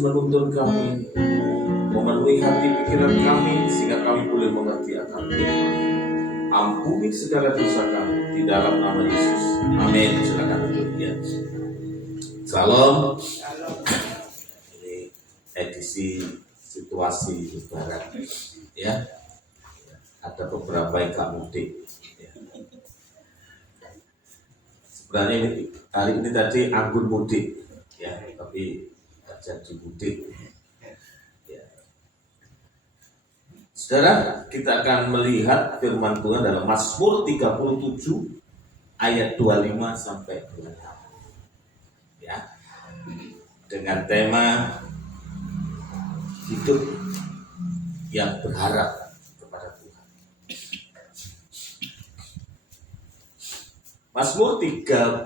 menuntun kami, memenuhi hati pikiran kami, sehingga kami boleh mengerti akan firman. Ampuni segala dosa kami di dalam nama Yesus. Amin. Silakan duduk ya. Salam. Ini edisi situasi lebaran ya. Ada beberapa yang gak mudik ya. Sebenarnya hari ini tadi anggun mudik ya, tapi gak jadi mudik ya. Saudara, kita akan melihat firman Tuhan dalam Mazmur 37 ayat 25 sampai 26 ya, dengan tema hidup yang berharap kepada Tuhan. Mazmur 37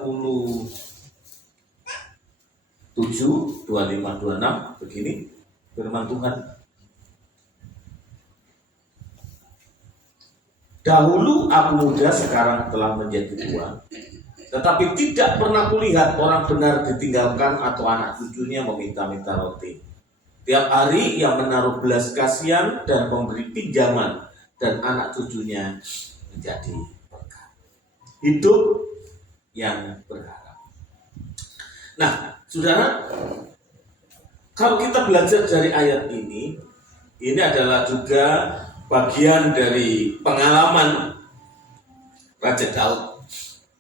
25 26 begini firman Tuhan. Dahulu aku muda, sekarang telah menjadi tua, tetapi tidak pernah kulihat orang benar ditinggalkan atau anak cucunya meminta-minta roti. Tiap hari ia menaruh belas kasihan dan memberi pinjaman, dan anak cucunya menjadi berkat. Hidup yang berharap. Nah, saudara, kalau kita belajar dari ayat ini adalah juga bagian dari pengalaman Raja Daud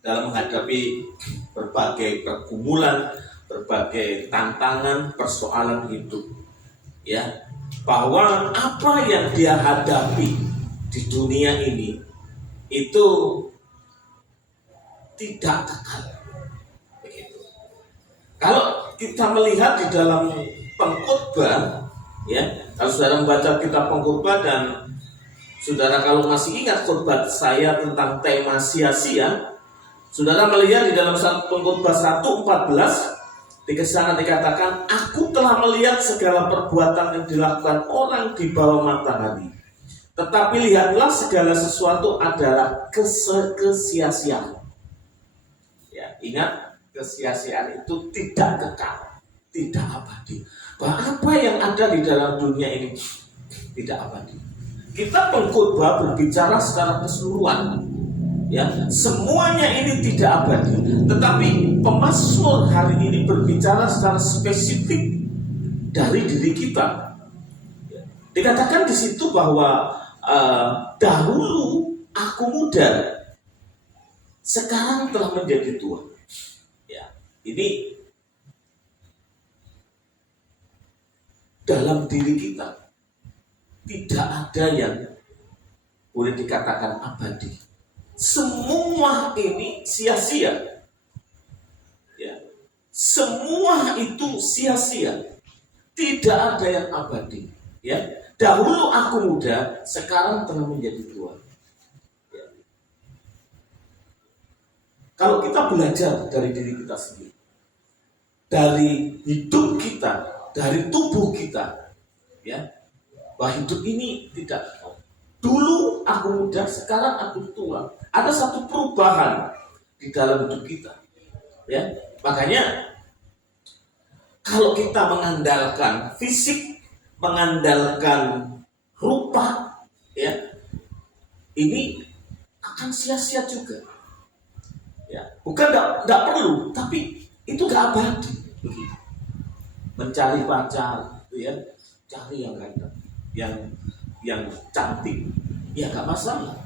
dalam menghadapi berbagai pergumulan, berbagai tantangan, persoalan hidup. Ya, bahwa apa yang dia hadapi di dunia ini itu tidak kekal. Begitu. Kalau kita melihat di dalam Pengkhotbah, ya, kalau saudara membaca kitab Pengkhotbah dan saudara kalau masih ingat khotbah saya tentang tema sia-sia, saudara melihat di dalam Pengkhotbah 1:14 di sana dikatakan, aku telah melihat segala perbuatan yang dilakukan orang di bawah matahari, tetapi lihatlah segala sesuatu adalah kesia-siaan. Ya, ingat, kesia-siaan itu tidak kekal, tidak abadi. Bahwa apa yang ada di dalam dunia ini tidak abadi. Kita Pengkhotbah berbicara secara keseluruhan, ya, semuanya ini tidak abadi. Tetapi pemazmur hari ini berbicara secara spesifik dari diri kita. Dikatakan di situ bahwa dahulu aku muda, sekarang telah menjadi tua. Ya, ini dalam diri kita tidak ada yang boleh dikatakan abadi. Semua ini sia-sia. Ya. Semua itu sia-sia. Tidak ada yang abadi. Ya. Dahulu aku muda, sekarang telah menjadi tua. Ya. Kalau kita belajar dari diri kita sendiri, dari hidup kita, dari tubuh kita, ya, bahwa hidup ini tidak. Dulu aku muda, sekarang aku tua. Ada satu perubahan di dalam hidup kita. Ya, makanya kalau kita mengandalkan fisik, mengandalkan rupa, ya, ini akan sia-sia juga. Ya, bukan enggak perlu, tapi itu enggak abadi. Begitu. Mencari pacar, ya, cari yang ganteng, yang cantik, ya nggak masalah,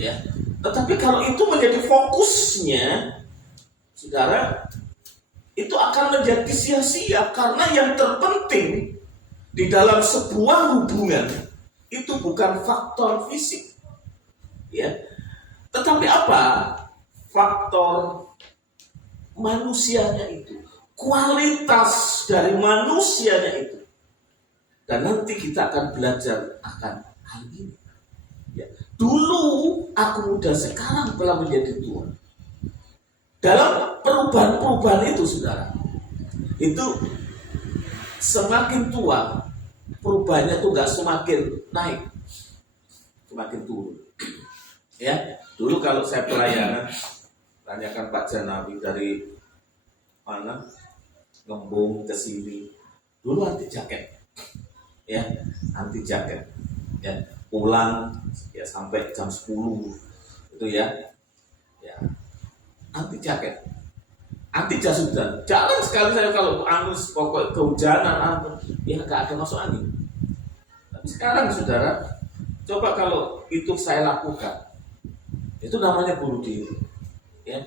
ya. Tetapi kalau itu menjadi fokusnya, saudara, itu akan menjadi sia-sia, karena yang terpenting di dalam sebuah hubungan itu bukan faktor fisik, ya, tetapi apa? Faktor manusianya itu, kualitas dari manusianya itu. Dan nanti kita akan belajar akan hal ini. Ya. Dulu aku muda, sekarang telah menjadi tua. Dalam perubahan-perubahan itu, saudara, itu semakin tua, perubahannya itu nggak semakin naik, semakin turun. Ya, dulu kalau saya pelayanan, tanyakan Pak Janawi dari mana, Ngembung ke sini. Dulu anti jaket, ya, anti jaket, ya, pulang ya sampai jam 10 itu ya, anti jaket, anti jas hujan. Jarang sekali saya kalau angus pokok kehujanan, ya nggak ada masuk angin. Tapi sekarang saudara, coba kalau itu saya lakukan, itu namanya bunuh diri. Ya,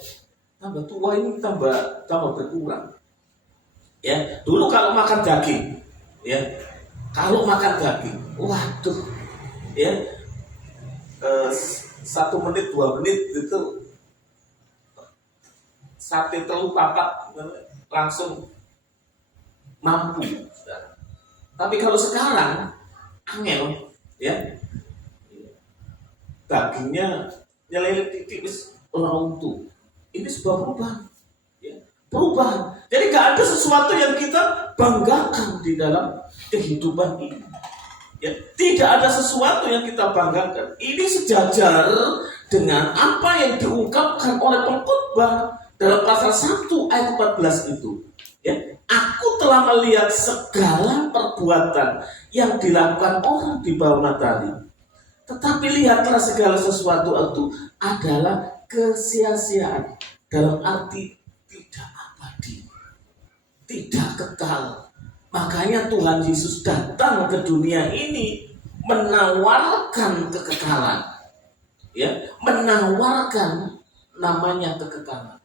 tambah tua ini tambah berkurang. Ya, dulu kalau makan daging, ya, kalau makan daging, waduh, ya, 1 menit 2 menit itu sate telur papat langsung mampu, saudara. Tapi kalau sekarang angel, ya, dagingnya nyelilit tipis runtuh. Ini sebuah perubahan, ya, perubahan. Jadi gak ada sesuatu yang kita banggakan di dalam kehidupan ini. Ya, tidak ada sesuatu yang kita banggakan. Ini sejajar dengan apa yang diungkapkan oleh pengkhotbah dalam pasal 1 ayat 14 itu. Ya, aku telah melihat segala perbuatan yang dilakukan orang di bawah matahari. Tetapi lihatlah segala sesuatu itu adalah kesia-siaan, dalam arti tidak abadi, tidak kekal. Makanya Tuhan Yesus datang ke dunia ini menawarkan kekekalan, ya, menawarkan namanya kekekalan.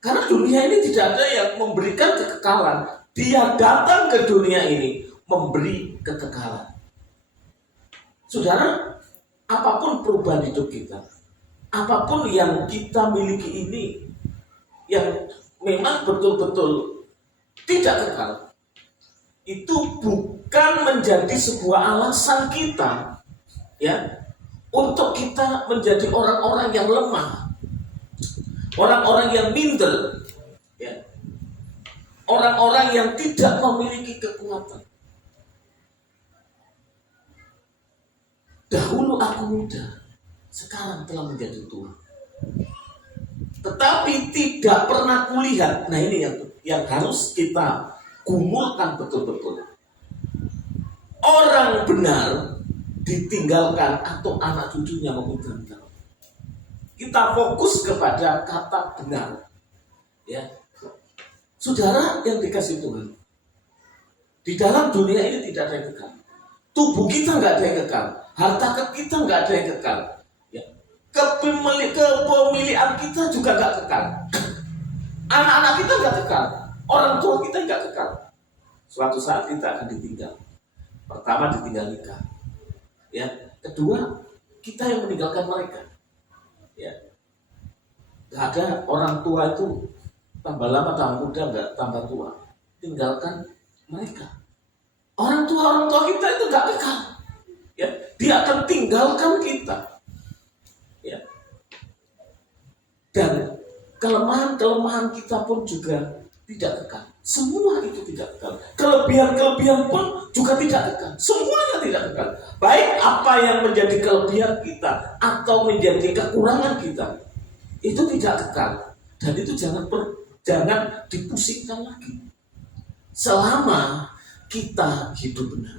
Karena dunia ini tidak ada yang memberikan kekekalan. Dia datang ke dunia ini memberi kekekalan. Saudara, apapun perubahan hidup kita, apapun yang kita miliki ini yang memang betul-betul tidak kekal, itu bukan menjadi sebuah alasan kita, ya, untuk kita menjadi orang-orang yang lemah, orang-orang yang minder, ya, orang-orang yang tidak memiliki kekuatan. Dahulu aku muda, sekarang telah menjadi tua, tetapi tidak pernah kulihat. Nah, ini yang harus kita gumulkan betul-betul. Orang benar ditinggalkan atau anak cucunya memudarkan. Kita fokus kepada kata benar, ya, saudara yang dikasih Tuhan. Di dalam dunia ini tidak ada yang kekal. Tubuh kita nggak ada yang kekal, harta kita nggak ada yang kekal, ya. Kepemilikan kita juga nggak kekal, anak-anak kita nggak kekal, orang tua kita nggak kekal. Suatu saat kita akan ditinggal. Pertama ditinggal nikah, ya. Kedua kita yang meninggalkan mereka, ya. Nggak ada orang tua itu tambah lama tambah muda, nggak tambah tua. Tinggalkan mereka. Orang tua kita itu nggak kekal, ya. Dia akan tinggalkan kita, ya. Dan kelemahan kita pun juga tidak kekal. Semua itu tidak kekal. Kelebihan pun juga tidak kekal. Semuanya tidak kekal. Baik apa yang menjadi kelebihan kita atau menjadi kekurangan kita, itu tidak kekal. Dan itu jangan dipusingkan lagi. Selama kita hidup benar,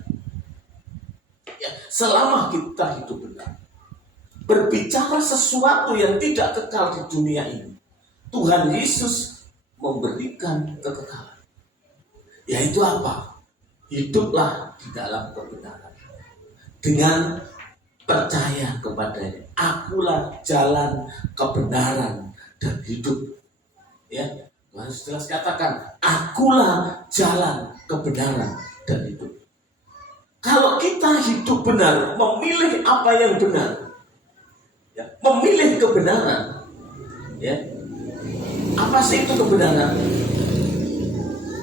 ya, selama kita hidup benar, berbicara sesuatu yang tidak kekal di dunia ini, Tuhan Yesus memberikan kekekalan. Yaitu apa? Hiduplah di dalam kebenaran dengan percaya kepadanya. Akulah jalan, kebenaran, dan hidup. Ya, harus jelas katakan, akulah jalan, kebenaran, dan hidup. Kalau kita hidup benar, memilih apa yang benar, ya, memilih kebenaran, ya. Apa sih itu kebenaran?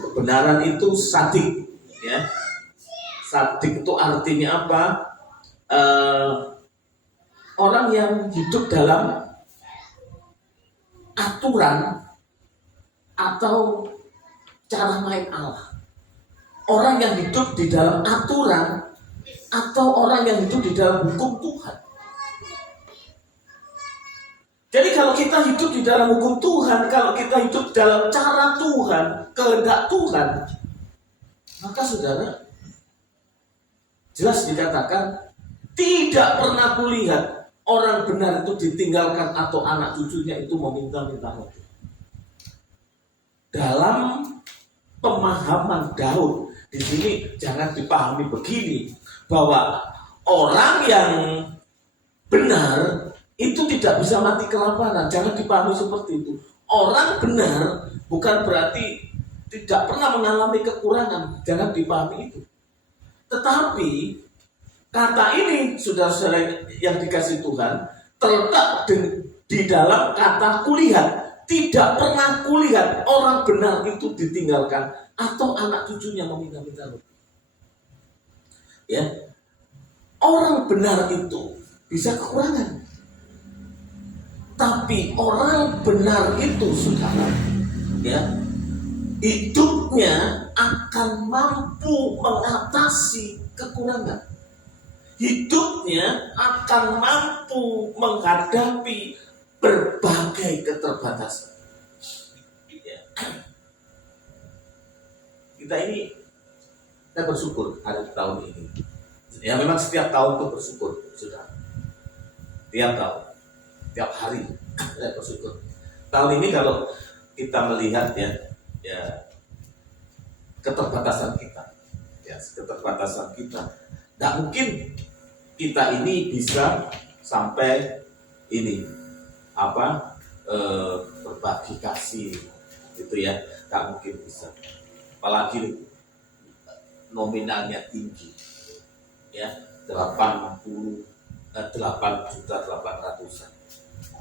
Kebenaran itu sadik, ya. Sadik itu artinya apa? Orang yang hidup dalam aturan atau cara main Allah. Orang yang hidup di dalam aturan atau orang yang hidup di dalam hukum Tuhan. Jadi kalau kita hidup di dalam hukum Tuhan, kalau kita hidup dalam cara Tuhan, kehendak Tuhan, Maka saudara, jelas dikatakan, tidak pernah kulihat orang benar itu ditinggalkan atau anak cucunya itu meminta-minta roti. Dalam pemahaman Daud di sini jangan dipahami begini, bahwa orang yang benar itu tidak bisa mati kelaparan. Jangan dipahami seperti itu. Orang benar bukan berarti tidak pernah mengalami kekurangan. Jangan dipahami itu. Tetapi kata ini, saudara-saudara yang dikasih Tuhan, terletak di dalam kata kulihat. Tidak pernah kulihat orang benar itu ditinggalkan atau anak cucunya meminta-minta roti. Ya, orang benar itu bisa kekurangan. Tapi orang benar itu, saudara, ya, hidupnya akan mampu mengatasi kekurangan. Hidupnya akan mampu menghadapi berbagai keterbatasan. Ya. Kita ini, saya bersyukur hari tahun ini. Ya memang setiap tahun itu bersyukur, sudah. Tiap tahun, tiap hari saya bersyukur. Tahun ini kalau kita melihat ya keterbatasan kita, tidak mungkin kita ini bisa sampai ini berbagi kasih gitu ya, nggak mungkin bisa. Apalagi nominalnya tinggi ya, 8.800.000.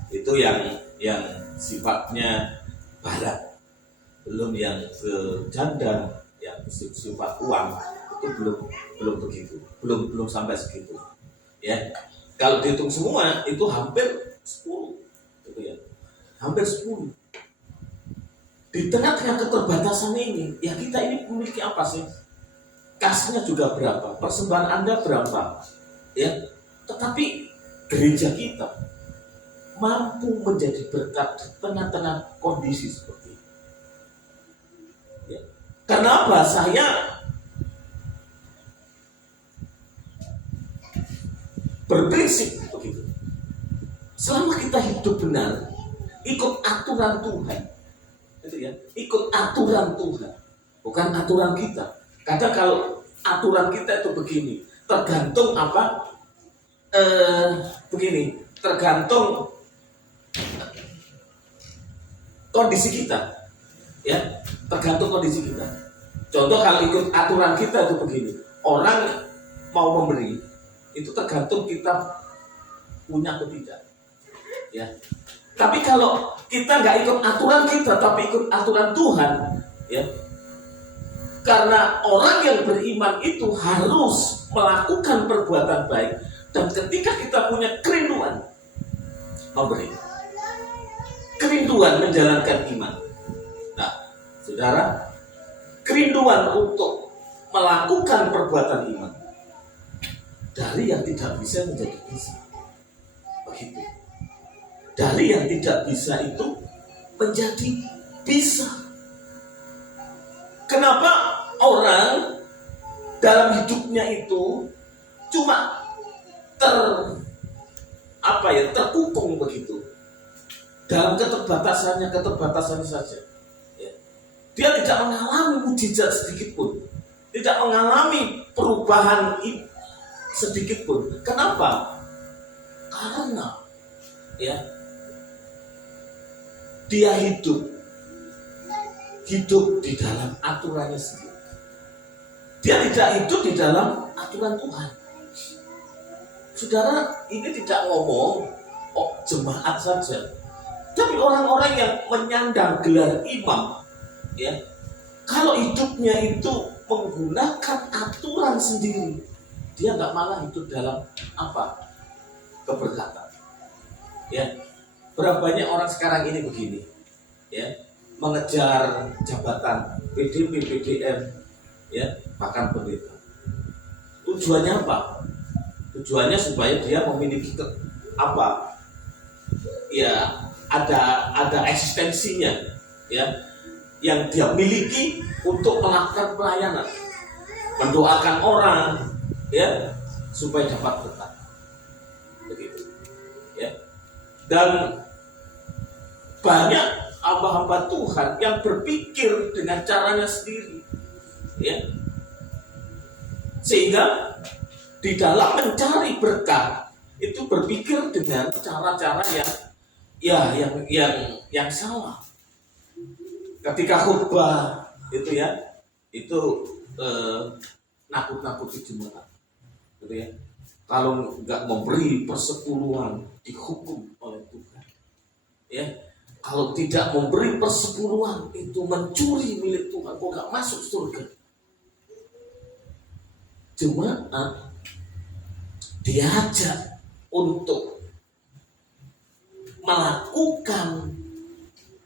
Itu yang sifatnya barat, belum yang ke janda, yang sifat uang itu belum begitu, belum sampai segitu ya. Kalau dihitung semua itu hampir 10 gitu ya, hampir 10. Di tengah-tengah keterbatasan ini, ya kita ini memiliki apa sih? Kasnya juga berapa, persembahan Anda berapa ya. Tetapi gereja kita mampu menjadi berkat di tengah-tengah kondisi seperti ini ya. Kenapa saya berprinsip begitu? Selama kita hidup benar, ikut aturan Tuhan, gitu ya, ikut aturan Tuhan, bukan aturan kita. Kadang kalau aturan kita itu begini, tergantung begini, tergantung kondisi kita, ya, tergantung kondisi kita. Contoh kalau ikut aturan kita itu begini, orang mau memberi, itu tergantung kita punya atau tidak, ya. Tapi kalau kita nggak ikut aturan kita, tapi ikut aturan Tuhan, ya. Karena orang yang beriman itu harus melakukan perbuatan baik, dan ketika kita punya kerinduan memberi, kerinduan menjalankan iman. Nah, saudara, kerinduan untuk melakukan perbuatan iman dari yang tidak bisa menjadi bisa. Begitu. Dari yang tidak bisa itu menjadi bisa. Kenapa orang dalam hidupnya itu cuma terkungkung begitu dalam keterbatasannya saja ya. Dia tidak mengalami mujizat sedikit pun, tidak mengalami perubahan sedikit pun. Kenapa? Karena ya dia hidup di dalam aturannya sendiri. Dia tidak hidup di dalam aturan Tuhan. Saudara, ini tidak ngomong jemaat saja, tapi orang-orang yang menyandang gelar imam, ya, kalau hidupnya itu menggunakan aturan sendiri, dia nggak malah hidup dalam keberkatan. Ya, berapa banyak orang sekarang ini begini, ya, mengejar jabatan PDP, PDM, ya, bahkan pendeta. Tujuannya apa? Tujuannya supaya dia memiliki ya, ada eksistensinya, ya, yang dia miliki untuk melakukan pelayanan. mendoakan orang, ya, supaya dapat berkat, begitu, ya. Dan banyak hamba-hamba Tuhan yang berpikir dengan caranya sendiri, ya, sehingga di dalam mencari berkat itu berpikir dengan cara-cara yang salah. Ketika khotbah itu ya, itu nakut-nakuti jemaat, gitu ya. Kalau nggak memberi persepuluhan dihukum oleh Tuhan, ya. Kalau tidak memberi persepuluhan itu mencuri milik Tuhan, kok nggak masuk surga. Jemaat diajak untuk melakukan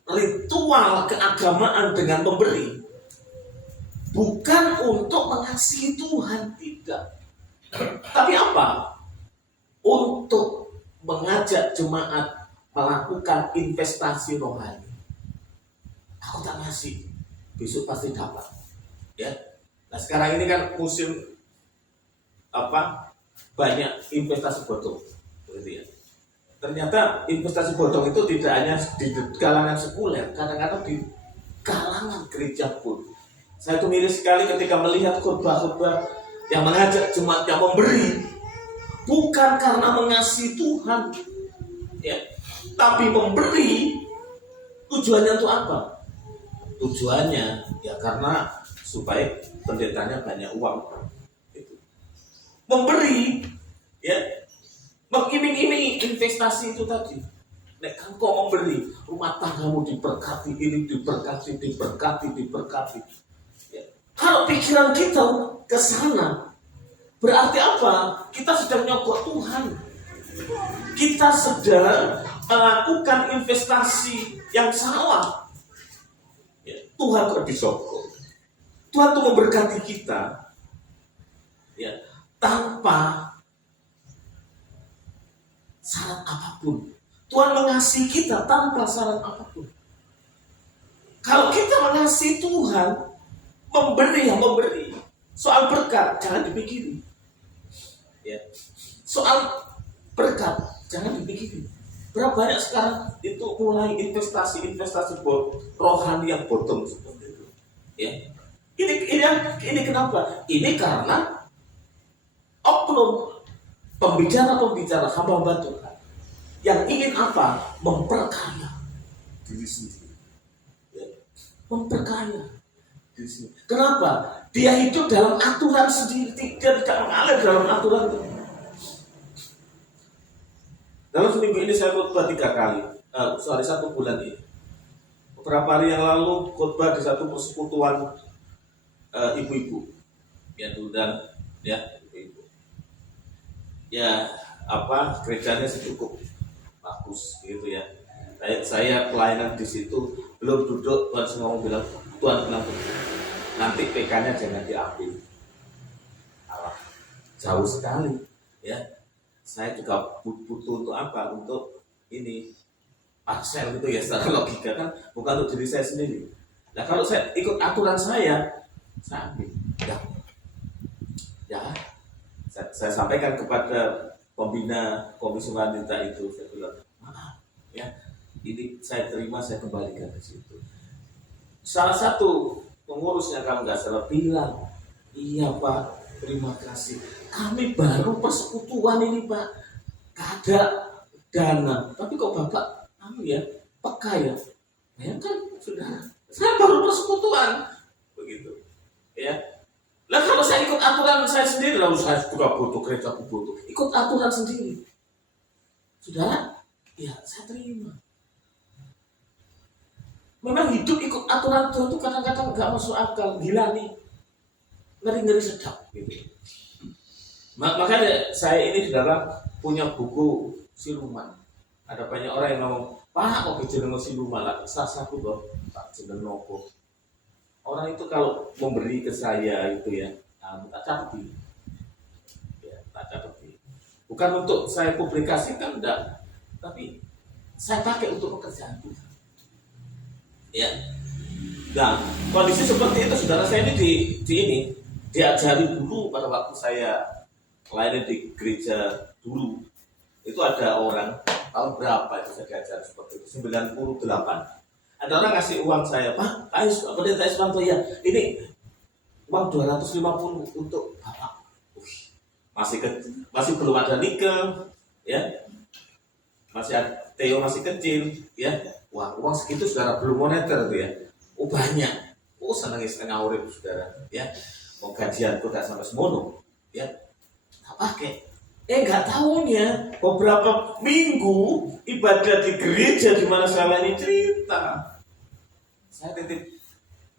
ritual keagamaan dengan memberi, bukan untuk mengasihi Tuhan, tidak. Tapi apa? Untuk mengajak jemaat melakukan investasi rohani. Aku tak ngasih, besok pasti dapat. Ya. Nah sekarang ini kan musim banyak investasi bodong, gitu ya. Ternyata investasi bodong itu tidak hanya di kalangan sekuler, kadang-kadang di kalangan gereja pun. Saya tuh miris sekali ketika melihat khotbah-khotbah yang mengajak jemaat yang memberi, bukan karena mengasihi Tuhan, ya, tapi memberi tujuannya untuk apa? Tujuannya ya karena supaya pendetanya banyak uang. Gitu. Memberi, ya, mengiming-imingi investasi itu tadi. Nek kau memberi, rumah tanggamu diberkati, ini diberkati. Ya. Kalau pikiran kita ke sana, berarti apa? Kita sedang nyokok Tuhan. Kita sedang melakukan investasi yang salah. Ya, Tuhan kok disokong. Tuhan tuh memberkati kita, ya, tanpa syarat apapun. Tuhan mengasihi kita tanpa syarat apapun. Kalau kita mengasihi Tuhan, memberi. Soal berkat jangan dipikirin. Ya. Soal berkat jangan dipikirin. Berapa banyak sekarang itu mulai investasi rohani yang bodong seperti itu. Ya. Ini kenapa? Ini karena oknum pembicara hamba-hamba Tuhan yang ingin apa? Memperkaya diri sendiri. Ya. Memperkaya diri sendiri. Kenapa? Dia hidup dalam aturan sendiri, dia tidak mengalir dalam aturan itu. Dalam seminggu ini saya khotbah 3 kali, 1 bulan ini. Beberapa hari yang lalu khotbah di satu persekutuan ibu-ibu, ya, dan ya ibu-ibu. Ya gerejanya cukup bagus gitu ya. Saya pelayanan di situ belum duduk, Tuhan semua bilang, Tuhan bilang nanti PK-nya jangan diambil. Allah, jauh sekali ya. Saya juga butuh untuk apa? Untuk ini parsel gitu ya, secara logika kan, bukan untuk diri saya sendiri. Nah kalau saya ikut aturan saya ambil. Ya, saya sampaikan kepada pembina komisi wanita itu, saya bilang, maaf ya, ini saya terima, saya kembalikan ke situ. Salah satu pengurusnya, kalau nggak salah, bilang, iya Pak, terima kasih. Kami baru persekutuan ini Pak, gak ada dana. Tapi kok Bapak, peka ya. Ya kan, sudah. Saya baru persekutuan, begitu. Ya. Lah kalau saya ikut aturan saya sendiri, lalu saya juga butuh gereja, aku butuh. Ikut aturan sendiri. Sudah, ya saya terima. Memang hidup ikut aturan Tuhan itu kadang-kadang gak masuk akal, gila nih. Ngeri-ngeri sedap gitu. Makanya saya ini saudara punya buku siluman. Ada banyak orang yang ngomong, Pak kok jenengan siluman lah, sasaku loh, Pak jenengan nopo. Orang itu kalau memberi ke saya itu ya, tak capti. Ya, tak capti. Bukan untuk saya publikasikan, enggak, tapi saya pakai untuk pekerjaan Tuhan. Ya. Nah, kondisi seperti itu saudara, saya ini di ini diajari dulu pada waktu saya lainnya di gereja dulu. Itu ada orang, tahun berapa itu saya diajar seperti itu, 98. Ada orang ngasih uang saya, Pak, pendeta Iswanto ya, ini uang 250 untuk Bapak. Masih belum ada nikah, ya, Theo masih kecil, ya. Wah, uang segitu saudara belum moneter tuh ya. Oh banyak, senangnya setengah urip saudara, ya. Mau gajian tuh gak sampai semono, ya. Tak pakai. Nggak tahunya beberapa minggu ibadah di gereja di mana saya ini cerita, saya titip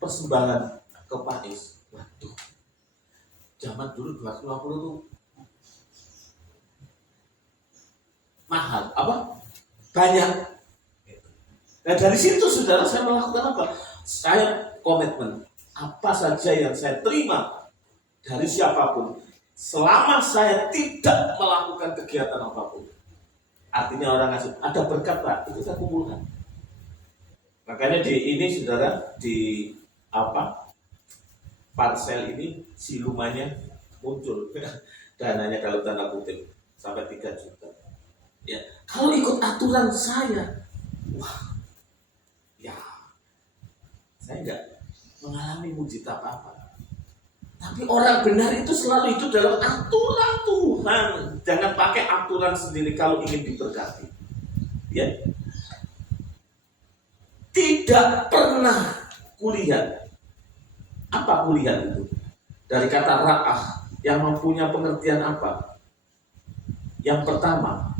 persembahan ke Pak Is. Waduh, zaman dulu 250 itu mahal, banyak. Nah dari situ saudara saya melakukan apa? Saya komitmen apa saja yang saya terima dari siapapun, selama saya tidak melakukan kegiatan apapun. Artinya orang ngasih, ada berkat Pak, itu saya kumpulkan. Makanya ini saudara, di parsel ini silumannya muncul. Dananya kalau tanda kutip sampai 3 juta. Ya, kalau ikut aturan saya, wah, ya, saya enggak mengalami mujizat apa-apa. Tapi orang benar itu selalu hidup dalam aturan Tuhan. Jangan pakai aturan sendiri kalau ingin diberkati. Ya. Tidak pernah kulihat. Apa kulihat itu? Dari kata ra'ah yang mempunyai pengertian apa? Yang pertama,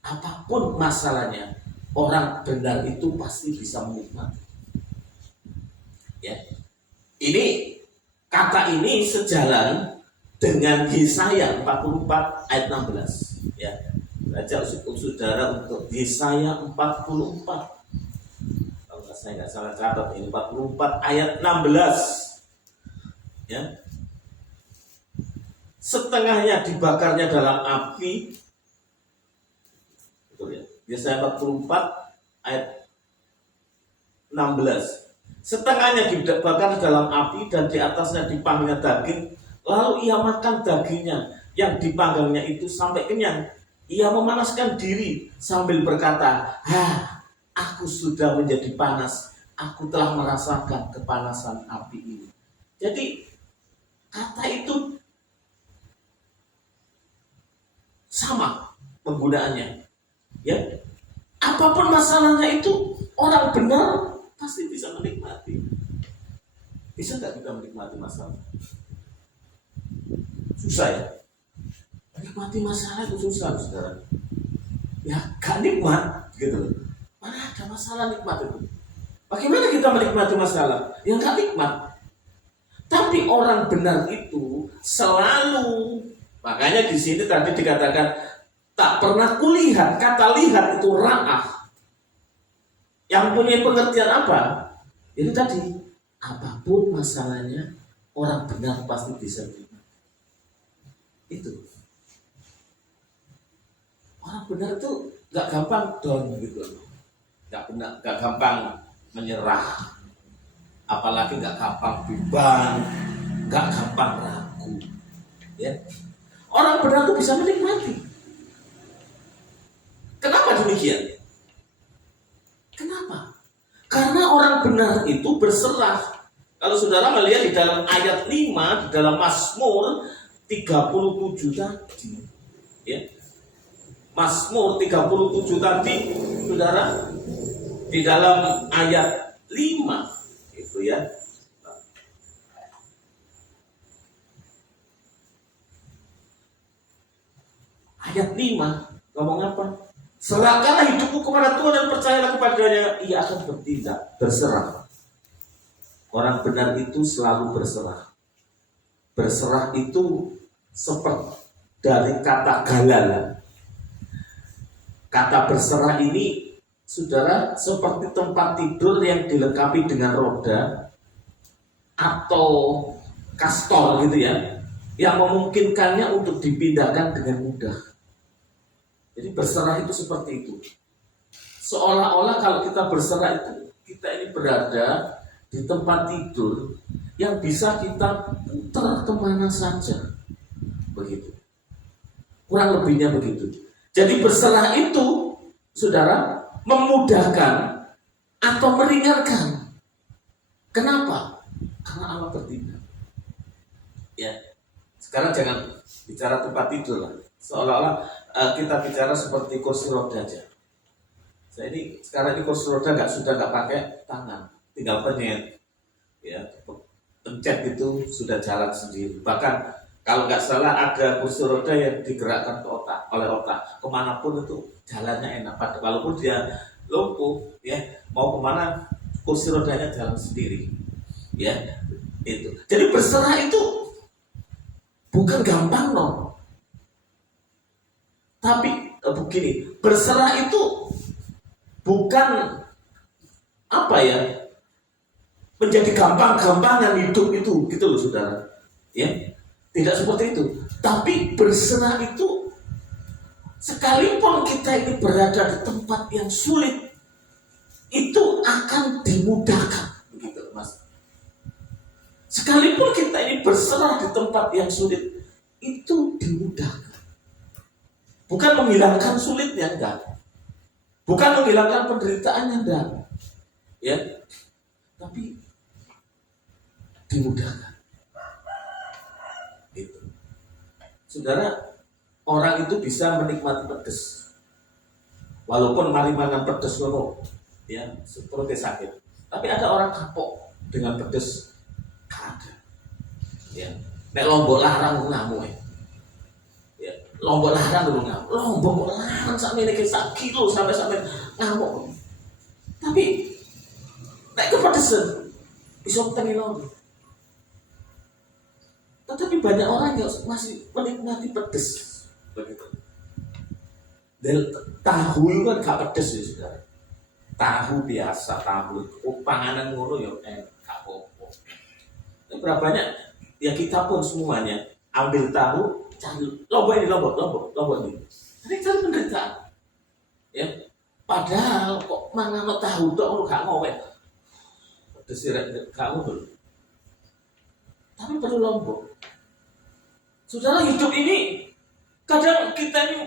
apapun masalahnya, orang benar itu pasti bisa menikmati. Ya. Ini kata ini sejalan dengan Yesaya 44 ayat 16. Ya. Baca saudara untuk Yesaya 44. Kalau saya nggak salah catat ini 44 ayat 16. Ya. Setengahnya dibakarnya dalam api. Betul ya. Yesaya 44 ayat 16. Setengahnya dibakar dalam api dan di atasnya dipanggilnya daging. Lalu ia makan dagingnya yang dipanggangnya itu sampai kenyang. Ia memanaskan diri sambil berkata, aku sudah menjadi panas. Aku telah merasakan kepanasan api ini. Jadi kata itu sama penggunaannya. Ya, apapun masalahnya itu orang benar pasti bisa menikmati. Bisa nggak kita menikmati masalah? Susah ya. Menikmati masalah itu susah, saudara. Ya, gak nikmat, gitu. Mana ada masalah nikmat itu? Bagaimana kita menikmati masalah? Yang gak nikmat. Tapi orang benar itu selalu, makanya di sini tadi dikatakan tak pernah kulihat. Kata lihat itu ra'ah. Yang punya pengertian apa? Itu tadi, apapun masalahnya, orang benar pasti bisa menikmati. Itu. Orang benar itu gak gampang down gitu. Gak gampang menyerah. Apalagi gak gampang bimbang, gak gampang ragu. Ya. Orang benar itu bisa menikmati. Kenapa demikian? Kenapa? Karena orang benar itu berserah. Kalau saudara melihat di dalam ayat 5, di dalam Mazmur 37 tadi, ya. Mazmur 37 tadi, saudara, di dalam ayat 5, itu ya. Ayat 5 ngomong apa? Serahkanlah hidupmu kepada Tuhan dan percayalah kepadanya, ia akan bertindak. Berserah. Orang benar itu selalu berserah. Berserah itu seperti dari kata galala. Kata berserah ini, saudara, seperti tempat tidur yang dilengkapi dengan roda atau kastor gitu ya, yang memungkinkannya untuk dipindahkan dengan mudah. Jadi berserah itu seperti itu. Seolah-olah kalau kita berserah itu, kita ini berada di tempat tidur yang bisa kita putar kemana saja. Begitu. Kurang lebihnya begitu. Jadi berserah itu, saudara, memudahkan atau meringankan. Kenapa? Karena Allah bertindak. Ya. Sekarang jangan bicara tempat tidur lah. Seolah-olah kita bicara seperti kursi roda aja. Saya ini sekarang ini kursi roda sudah nggak pakai tangan, tinggal penyet, ya, pencet itu sudah jalan sendiri. Bahkan kalau nggak salah ada kursi roda yang digerakkan ke otak, oleh otak, kemanapun itu jalannya enak. Walaupun dia lumpuh, ya, mau kemana kursi rodanya jalan sendiri, ya, itu. Jadi berserah itu bukan gampang loh. Tapi begini, berserah itu bukan apa ya, menjadi gampang-gampangan hidup itu, gitu loh saudara. Ya, tidak seperti itu. Tapi berserah itu, sekalipun kita ini berada di tempat yang sulit, itu akan dimudahkan, begitu mas. Sekalipun kita ini berserah di tempat yang sulit, itu dimudahkan. Bukan menghilangkan sulitnya, enggak. Bukan menghilangkan penderitaannya, enggak. Ya, tapi dimudahkan. Gitu. Saudara, orang itu bisa menikmati pedes. Walaupun mari mangan pedes ngono, ya, seperti sakit. Tapi ada orang kapok dengan pedes, ada. Ya, nek Lombok larang ngamuk. Ya, Lombok larang dulu ngamuk. Lombok larang sampai ini kisah kilo sampai ngamuk. Tapi nek kepedesan bisa tengilau. Tetapi banyak orang yang masih menikmati pedes, begitu. Dan tahu itu kan gak pedes ya saudara. Tahu biasa, tahu panganan ngono ya gak apa-apa. Berapa banyak ya kita pun semuanya ambil tahu, cari lombok ini. Ini cari penderitaan. Ya, padahal kok mangan tahu tok gak ngowet. Pedes gak ngono. Tapi perlu lombok. Saudara, hidup ini kadang kita ini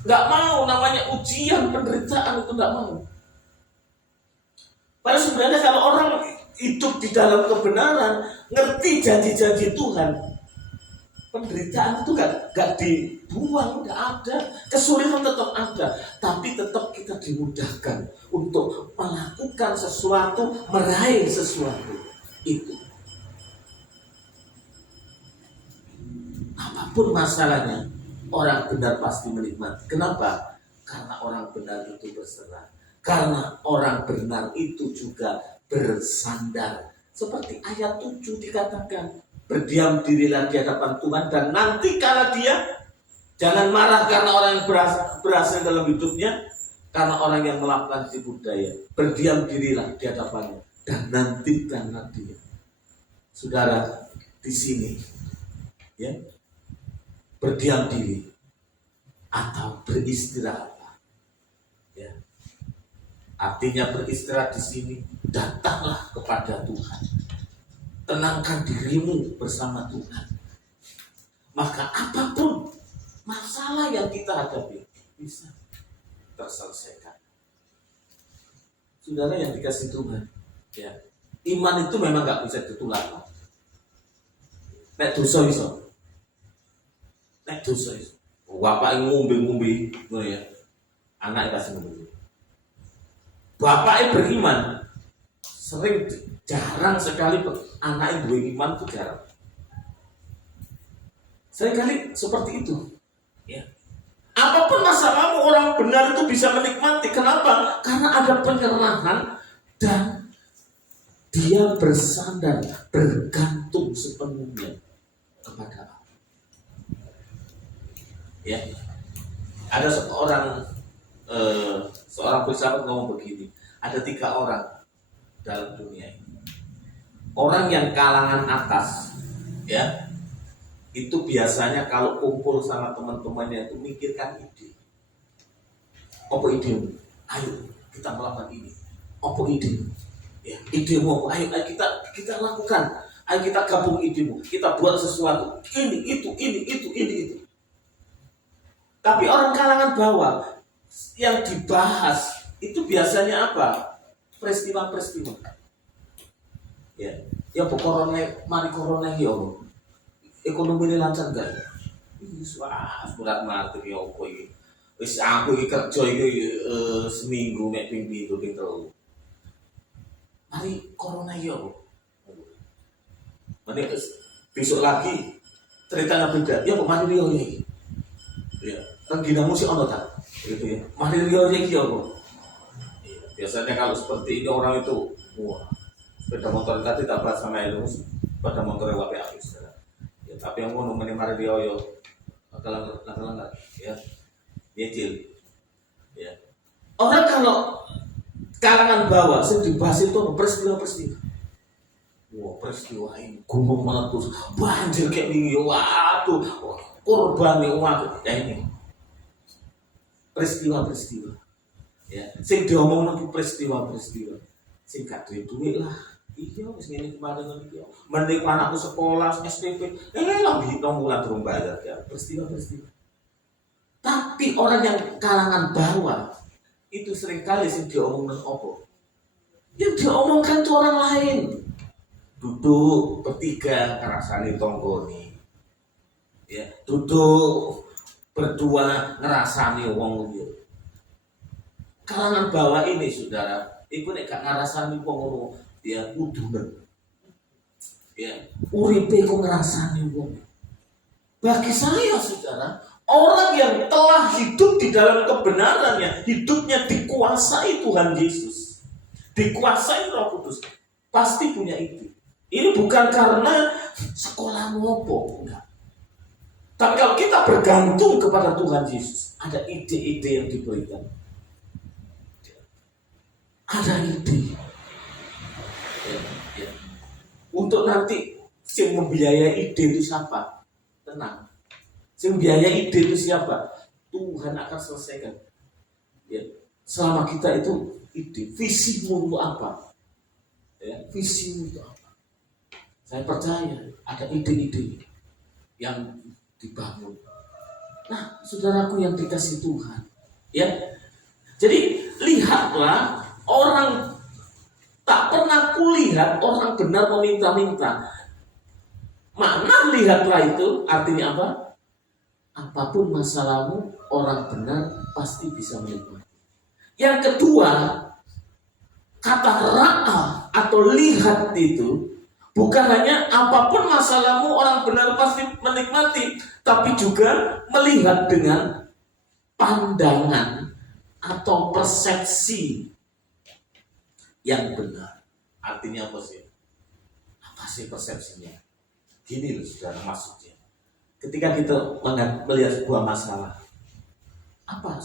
nggak mau, namanya ujian, penderitaan itu nggak mau. Padahal sebenarnya kalau orang hidup di dalam kebenaran, ngerti janji-janji Tuhan, penderitaan itu nggak dibuang, nggak ada, kesulitan tetap ada, tapi tetap kita dimudahkan untuk melakukan sesuatu, meraih sesuatu itu. Apapun masalahnya, orang benar pasti menikmati. Kenapa? Karena orang benar itu berserah. Karena orang benar itu juga bersandar. Seperti ayat 7 dikatakan, berdiam dirilah di hadapan Tuhan dan nanti kala dia, jangan marah karena orang yang berhasil dalam hidupnya, karena orang yang melakukan tipu daya. Berdiam dirilah di hadapannya dan nanti karena dia. Saudara, di sini, ya, berdiam diri atau beristirahat, ya. Artinya beristirahat di sini, datanglah kepada Tuhan, tenangkan dirimu bersama Tuhan, maka apapun masalah yang kita hadapi bisa terselesaikan. Saudara yang dikasih Tuhan, ya, iman itu memang nggak bisa ditolak. Nek dosa iso. Dosa itu, bapak yang ngombe, ya, anak kasih ngombe. Bapak beriman, jarang sekali anak yang beriman itu jarang. Seringkali seperti itu. Ya. Apapun masalahmu, orang benar itu bisa menikmati. Kenapa? Karena ada penyerahan dan dia bersandar, bergantung sepenuhnya kepada Allah. Ya, ada seorang filsafat ngomong begini, ada 3 orang dalam dunia ini. Orang yang kalangan atas, ya, itu biasanya kalau kumpul sama teman-temannya itu mikirkan ide. Apa ide? Ayo kita melakukan ini. Apa ide? Ya, idemu, ayo kita lakukan, ayo kita gabung idemu, kita buat sesuatu. Ini, itu. Tapi orang kalangan bawah yang dibahas itu biasanya apa? Peristiwa-peristiwa. Ya corona, mari corona ya. Ekonomi ini lancar enggak? Wah, berat mati ya opo iki. Wis aku iki kerja iki seminggu mek ping 7 ping 3. Mari corona ya. Mari besok lagi ceritanya beda. Ya kok mari riyo iki. Ya, kan ginamu sih ono ta? Gitu ya. Mari riyo iki ya kok. Biasanya kalau seperti ini orang itu, wah, sepeda motor tadi tak bahas sama itu, sepeda motor yang habis. Ya, tapi yang mau nemenin mari riyo yo. Nakal-nakal ya, nyicil, ya. Orang kalau kalangan bawah sih dibahas itu peristiwa. Wah, peristiwa ini gunung meletus, banjir kayak gini, waduh, korban nih umat, ya ini peristiwa, ya. Sing diomong nanti peristiwa, sing gak duit lah. Iya, wis ngene kemarin iki. Mending anakku sekolah SPP, lagi 6 bulan durung bayar ya. Peristiwa. Tapi orang yang kalangan bawah itu seringkali sing diomongkan opo? Yang diomongkan itu orang lain. Duduk bertiga ngerasani tonggoni. Ya, duduk berdua ngerasani wong liya. Kalangan bawah ini saudara, iku nek gak ngerasani wong ngono ya udunan, ya uripe kok ngerasani wong. Bagi saya saudara, orang yang telah hidup di dalam kebenarannya, hidupnya dikuasai Tuhan Yesus, dikuasai Roh Kudus, pasti punya ide. Ini bukan karena sekolah ngopo, enggak. Tapi kalau kita bergantung kepada Tuhan Yesus, ada ide-ide yang diberikan, ada ide. Ya. Untuk nanti yang membiayai ide itu siapa? Tenang. Yang membiayai ide itu siapa? Tuhan akan selesaikan. Ya. Selama kita itu ide, visimu itu apa? Ya, visimu itu apa? Saya percaya ada ide-ide yang dibangun. Nah, saudaraku yang dikasih Tuhan, ya. Jadi lihatlah orang. Tak pernah kulihat orang benar meminta-minta. Makna lihatlah itu artinya apa? Apapun masalahmu, orang benar pasti bisa menikmati. Yang kedua, kata ra'a atau lihat itu bukan hanya apapun masalahmu orang benar pasti menikmati, tapi juga melihat dengan pandangan atau persepsi yang benar. Artinya apa sih? Apa sih persepsinya? Gini loh saudara maksudnya. Ketika kita melihat sebuah masalah, apa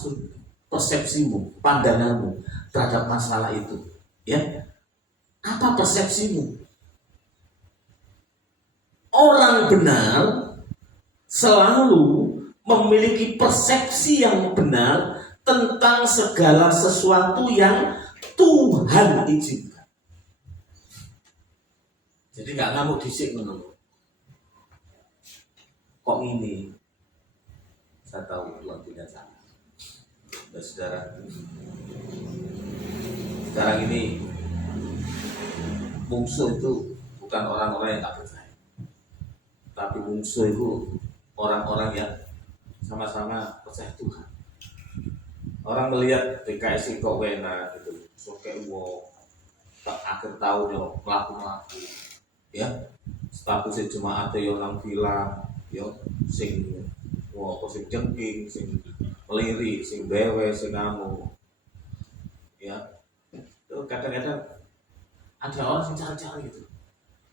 persepsimu, pandanganmu terhadap masalah itu? Ya, apa persepsimu? Orang benar selalu memiliki persepsi yang benar tentang segala sesuatu yang Tuhan izinkan. Jadi nggak ngamuk disik menurut. Kok ini? Saya tahu Tuhan punya cara. Dan saudara, sekarang ini musuh itu bukan orang-orang yang tak percaya, tapi musuh itu orang-orang yang sama-sama percaya Tuhan. Orang melihat PKS kok wena gitu. Soke wo tak akhir tahun yo melaku ya statusnya jemaat yo nang villa yo sing wo sing jengking sing meliri sing bewe sing anu ya itu kadang-kadang ada orang yang cari-cari gitu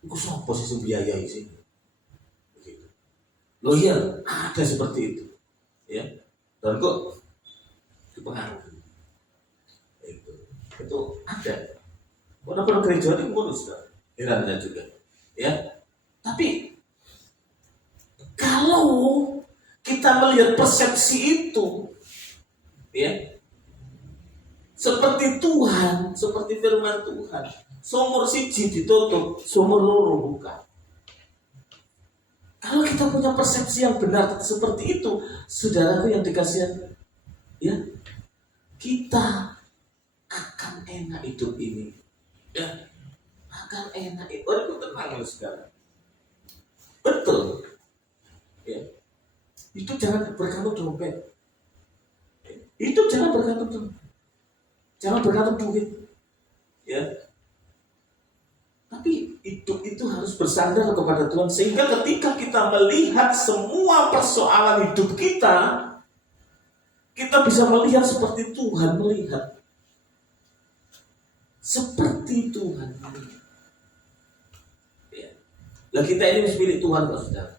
itu sopo sih biayai sih begitu loh iya ada seperti itu ya dan kok dipengaruhi itu ada. Orang-orang gereja itu pun sudah herannya juga, ya. Tapi kalau kita melihat persepsi itu, ya, seperti Tuhan, seperti firman Tuhan, sumur siji ditutup, sumur loro buka. Kalau kita punya persepsi yang benar seperti itu, saudaraku yang dikasihan, ya, kita akan enak hidup ini, ya, akan enak. Orang itu tenang loh sekarang, betul, ya. Itu jangan bergantung dompet, itu jangan bergantung duit, ya. Tapi hidup itu harus bersandar kepada Tuhan, sehingga ketika kita melihat semua persoalan hidup kita bisa melihat seperti Tuhan melihat. Seperti Tuhan melihat. Ya. Lah kita ini milik Tuhan, saudara.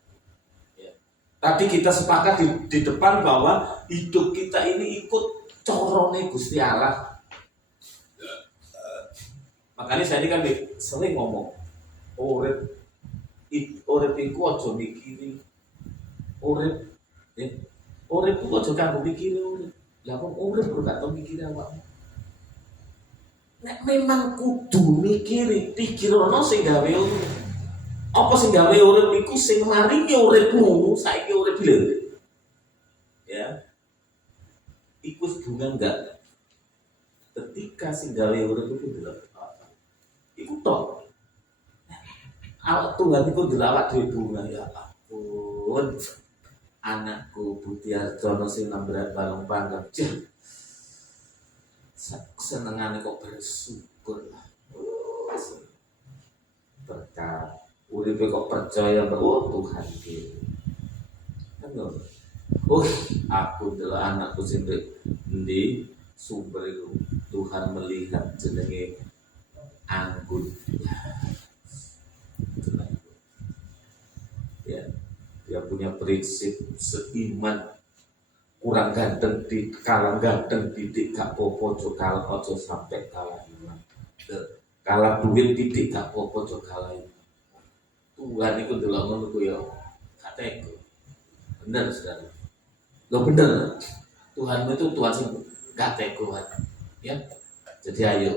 Ya. Tadi kita sepakat di depan bahwa hidup kita ini ikut corone Gusti Allah. Makanya saya ini kan sering ngomong, urip iku aja mikiri urip, ya. Urip iku aja kanggo mikiri urip. Lah kok urip kok gak tau mikiri awakmu. Nek memang kudu mikiri, pikirono sing gawe urip. Apa sing gawe urip iku sing maringi uripmu saiki urip lho. Ya. Iku hubungan enggak? Ketika sing gawe urip iku delok iku tok. Awak Tuhan iku dilawat dhewe bunga, ya ampun. Anakku Budi Arjono sing nambah balong panggap. Senengane kok bersyukur lah. Berkah uripe kok percaya bahwa Tuhan iki. Kan lho. Aku delok anakku sing ndi sumber iku Tuhan melihat jenenge anggun, ya, dia punya prinsip seiman, kurang ganteng di kalah ganteng didik gak popo jo kalah ojo sampai kalah iman, kalah duit didik gak popo jo kalah iman. Tuhan itu delok ngono ku ya gak teko, bener saudara, lo bener, Tuhan itu Tuhan sing gak teko, ya. Jadi ayo,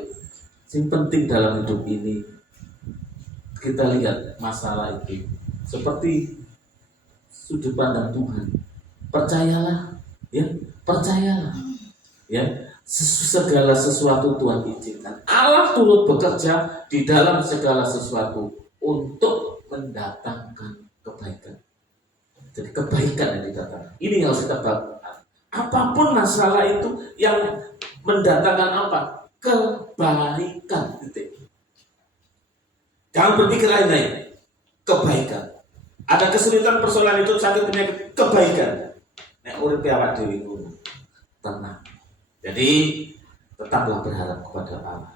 yang penting dalam hidup ini kita lihat masalah itu seperti sudut pandang Tuhan. Percayalah, ya, percayalah, ya. Segala sesuatu Tuhan izinkan. Allah turut bekerja di dalam segala sesuatu untuk mendatangkan kebaikan. Jadi kebaikan yang didatangkan. Ini yang harus kita lakukan. Apapun masalah itu yang mendatangkan apa? Kebaikan, titik. Jangan berpikir lain-lain. Kebaikan. Ada kesulitan persoalan itu sakit penyakit, kebaikan. Nek urip awak dhewe ngono. Tenang. Jadi tetaplah berharap kepada Allah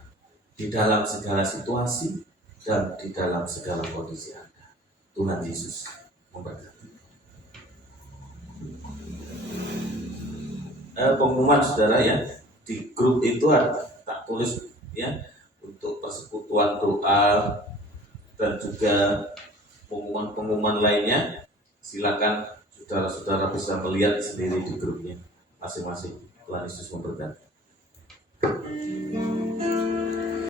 di dalam segala situasi dan di dalam segala kondisi Anda. Tuhan Yesus memberkati. Pengumuman saudara ya, di grup itu ada tak tulis ya untuk persekutuan doa dan juga pengumuman lainnya. Silakan saudara-saudara bisa melihat sendiri di grupnya masing-masing. Tuhan Yesus memberkati.